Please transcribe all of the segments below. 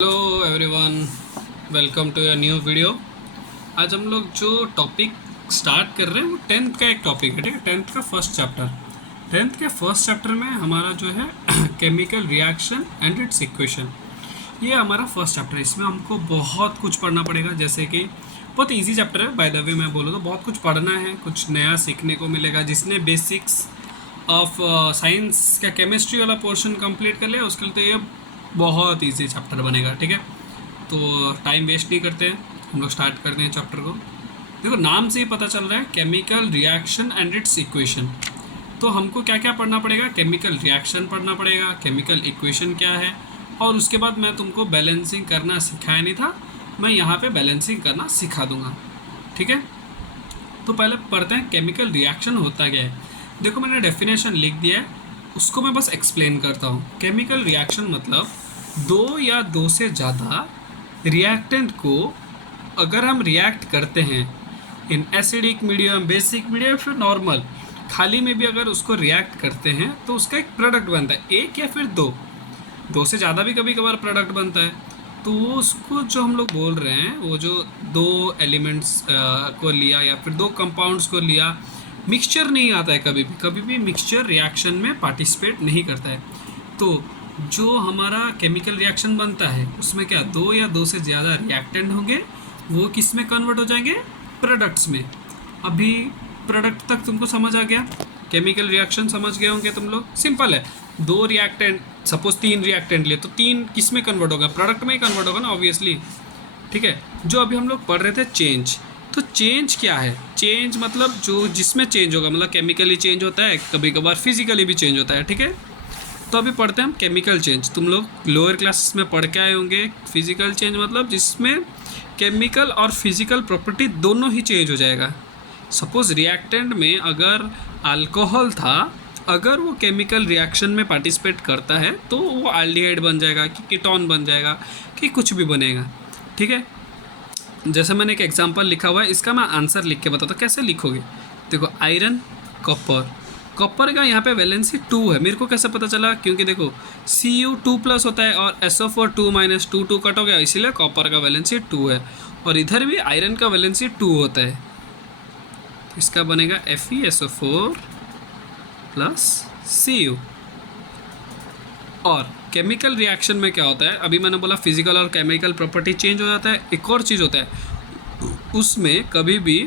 Hello everyone, welcome to your new video. आज हम लोग जो टॉपिक स्टार्ट कर रहे हैं वो टेंथ का एक टॉपिक है। ठीक है, टेंथ का फर्स्ट चैप्टर। टेंथ के फर्स्ट चैप्टर में हमारा जो है chemical reaction and it's equation, ये हमारा फर्स्ट चैप्टर है। इसमें हमको बहुत कुछ पढ़ना पड़ेगा। जैसे कि बहुत इजी चैप्टर है, बाय द वे मैं बोलूँ तो बहुत कुछ पढ़ना है, कुछ नया सीखने को मिलेगा। जिसने बेसिक्स ऑफ साइंस का केमिस्ट्री वाला पोर्शन कंप्लीट कर लिया उसके लिए तो ये बहुत इजी चैप्टर बनेगा। ठीक है, तो टाइम वेस्ट नहीं करते हैं, हम लोग स्टार्ट करते हैं चैप्टर को। देखो, नाम से ही पता चल रहा है chemical reaction and it's equation. तो हमको क्या क्या पढ़ना पड़ेगा? केमिकल रिएक्शन पढ़ना पड़ेगा, केमिकल इक्वेशन क्या है, और उसके बाद मैं तुमको बैलेंसिंग करना सिखाया नहीं था, मैं यहाँ पे बैलेंसिंग करना सिखा दूंगा। ठीक है, तो पहले पढ़ते हैं केमिकल रिएक्शन होता क्या है। देखो, मैंने डेफिनेशन लिख दिया है, उसको मैं बस एक्सप्लेन करता हूँ। केमिकल रिएक्शन मतलब दो या दो से ज़्यादा रिएक्टेंट को अगर हम रिएक्ट करते हैं in acidic medium, basic medium, फिर नॉर्मल, खाली में भी अगर उसको रिएक्ट करते हैं तो उसका एक प्रोडक्ट बनता है। एक या फिर दो से ज़्यादा भी कभी कभार प्रोडक्ट बनता है। तो वो उसको जो हम लोग बोल रहे हैं, वो जो दो एलिमेंट्स को लिया या फिर दो कंपाउंड्स को लिया, मिक्सचर नहीं आता है। कभी भी मिक्सचर रिएक्शन में पार्टिसिपेट नहीं करता है। तो जो हमारा केमिकल रिएक्शन बनता है उसमें क्या, दो या दो से ज़्यादा रिएक्टेंट होंगे, वो किस में कन्वर्ट हो जाएंगे? प्रोडक्ट्स में। अभी प्रोडक्ट तक तुमको समझ आ गया? केमिकल रिएक्शन समझ गए होंगे तुम लोग। सिंपल है, दो रिएक्टेंट, सपोज तीन रिएक्टेंट लिए तो तीन किस में कन्वर्ट होगा? प्रोडक्ट में ही कन्वर्ट होगा ना, ऑब्वियसली। ठीक है, जो अभी हम लोग पढ़ रहे थे चेंज, तो चेंज क्या है? चेंज मतलब जो जिसमें चेंज होगा, मतलब केमिकली चेंज होता है, कभी कभार फिजिकली भी चेंज होता है। ठीक है, तो अभी पढ़ते हैं हम केमिकल चेंज। तुम लोग लोअर क्लासेस में पढ़ के आए होंगे। फिजिकल चेंज मतलब जिसमें केमिकल और फिजिकल प्रॉपर्टी दोनों ही चेंज हो जाएगा। सपोज रिएक्टेंट में अगर अल्कोहल था, अगर वो केमिकल रिएक्शन में पार्टिसिपेट करता है तो वो एल्डिहाइड बन जाएगा, कि कीटोन बन जाएगा, कि कुछ भी बनेगा। ठीक है, जैसे मैंने एक एग्जांपल लिखा हुआ है, इसका मैं आंसर लिख के बताता हूँ कैसे लिखोगे। देखो, आयरन, कॉपर। कॉपर का यहाँ पे वैलेंसी 2 है। मेरे को कैसे पता चला? क्योंकि देखो, Cu2+ होता है और SO4 2 - 2 2 कट हो गया, इसीलिए कॉपर का वैलेंसी 2 है। और इधर भी आयरन का वैलेंसी 2 होता है, तो इसका बनेगा FeSO4 + Cu। और केमिकल रिएक्शन में क्या होता है? अभी मैंने बोला फिजिकल और केमिकल प्रॉपर्टी चेंज हो जाता है। एक और चीज़ होता है, उसमें कभी भी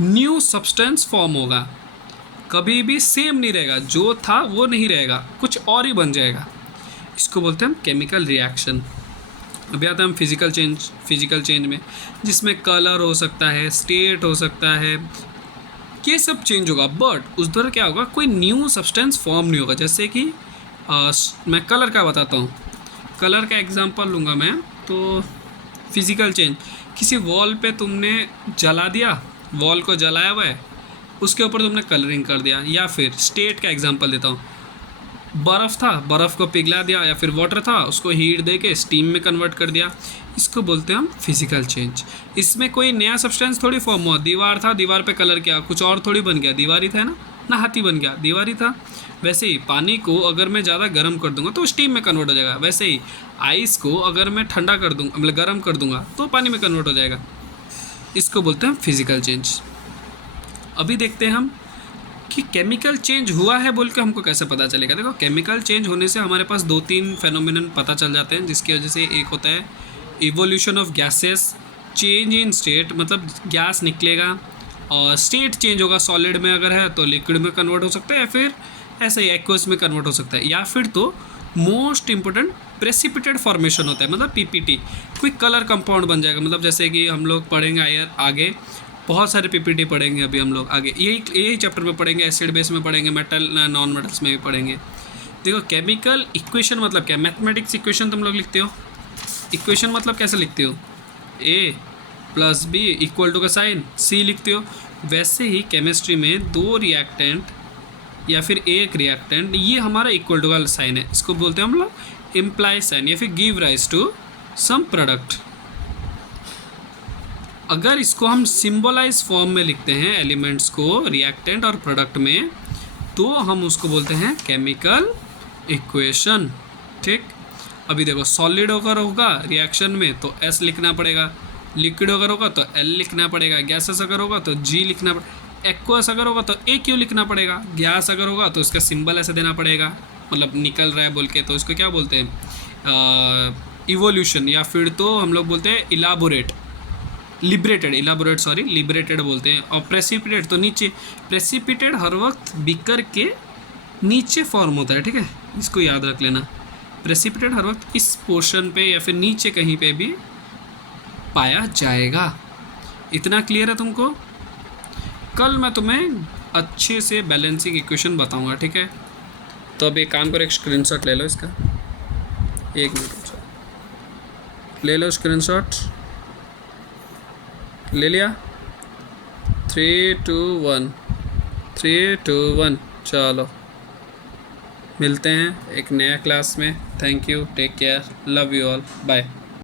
न्यू सब्सटेंस फॉर्म होगा, कभी भी सेम नहीं रहेगा, जो था वो नहीं रहेगा, कुछ और ही बन जाएगा। इसको बोलते हैं हम केमिकल रिएक्शन। अभी आता है हम फिजिकल चेंज में, जिसमें कलर हो सकता है, स्टेट हो सकता है, ये सब चेंज होगा। बट उस दौरान क्या होगा? कोई न्यू सब्सटेंस फॉर्म नहीं होगा। जैसे कि मैं कलर का बताता हूँ। कलर का एग्जांपल लूँगा मैं। तो फिजिकल चेंज, किसी वॉल पे तुमने जला दिया, वॉल को जलाया हुआ है, उसके ऊपर तुमने कलरिंग कर दिया। या फिर स्टेट का एग्जांपल देता हूँ, बर्फ़ था, बर्फ़ को पिघला दिया, या फिर वाटर था, उसको हीट दे के स्टीम में कन्वर्ट कर दिया। इसको बोलते हैं हम फिजिकल चेंज। इसमें कोई नया सब्सटेंस थोड़ी फॉर्म हुआ। दीवार था, दीवार पे कलर किया, कुछ और थोड़ी बन गया, दीवार ही था ना हाथी बन गया, दीवार ही था। वैसे ही पानी को अगर मैं ज़्यादा गर्म कर दूंगा तो स्टीम में कन्वर्ट हो जाएगा। वैसे ही आइस को अगर मैं ठंडा कर दूँगा, मतलब गर्म कर दूंगा, तो पानी में कन्वर्ट हो जाएगा। इसको बोलते हैं फिजिकल चेंज। अभी देखते हैं हम कि केमिकल चेंज हुआ है बोल के हमको कैसे पता चलेगा। देखो, केमिकल चेंज होने से हमारे पास 2-3 फेनोमेनन पता चल जाते हैं, जिसकी वजह से एक होता है evolution of gases, change in state, मतलब गैस निकलेगा और स्टेट चेंज होगा। सॉलिड में अगर है तो लिक्विड में कन्वर्ट हो सकता है, या फिर ऐसे ही एक्वस में कन्वर्ट हो सकता है, या फिर तो मोस्ट इंपॉर्टेंट प्रेसिपिटेट फॉर्मेशन होता है, मतलब PPT, कोई कलर कंपाउंड बन जाएगा। मतलब जैसे कि हम लोग पढ़ेंगे आगे, बहुत सारे PPT पढ़ेंगे अभी हम लोग आगे, यही चैप्टर में पढ़ेंगे, एसिड बेस में पढ़ेंगे, मेटल नॉन मेटल्स में भी पढ़ेंगे। देखो, केमिकल इक्वेशन मतलब क्या? मैथमेटिक्स इक्वेशन तुम लोग लिखते हो। इक्वेशन मतलब कैसे लिखते हो? A + B = का साइन C लिखते हो। वैसे ही केमिस्ट्री में दो रिएक्टेंट या फिर एक रिएक्टेंट, ये हमारा इक्वल टू का साइन है। इसको बोलते हैं हम लोग इम्प्लाई साइन, या फिर give rise to some product. अगर इसको हम सिंबलाइज फॉर्म में लिखते हैं एलिमेंट्स को, रिएक्टेंट और प्रोडक्ट में, तो हम उसको बोलते हैं केमिकल इक्वेशन। ठीक, अभी देखो सॉलिड अगर होगा रिएक्शन में तो S लिखना पड़ेगा, लिक्विड अगर होगा तो L लिखना पड़ेगा, गैसेस अगर होगा तो G लिखना पड़ेगा, एक्वस अगर होगा तो AQ लिखना पड़ेगा, गैस अगर होगा तो इसका सिंबल ऐसे देना पड़ेगा, मतलब निकल रहा है बोल के तो इसको क्या बोलते हैं, इवोल्यूशन, या फिर तो हम लोग बोलते हैं लिबरेटेड बोलते हैं। और प्रेसिपिटेट तो नीचे, प्रेसिपिटेट हर वक्त बीकर के नीचे फॉर्म होता है, ठीक है, इसको याद रख लेना। प्रेसिपिटेट हर वक्त इस पोर्शन पे या फिर नीचे कहीं पे भी पाया जाएगा। इतना क्लियर है तुमको? कल मैं तुम्हें अच्छे से बैलेंसिंग इक्वेशन बताऊंगा, ठीक है। तो अब एक काम करो, एक स्क्रीनशॉट ले लो इसका, 1 मिनट ले लो स्क्रीनशॉट, ले लिया? 3 2 1 चलो मिलते हैं एक नया क्लास में। Thank you, take care, love you all, bye.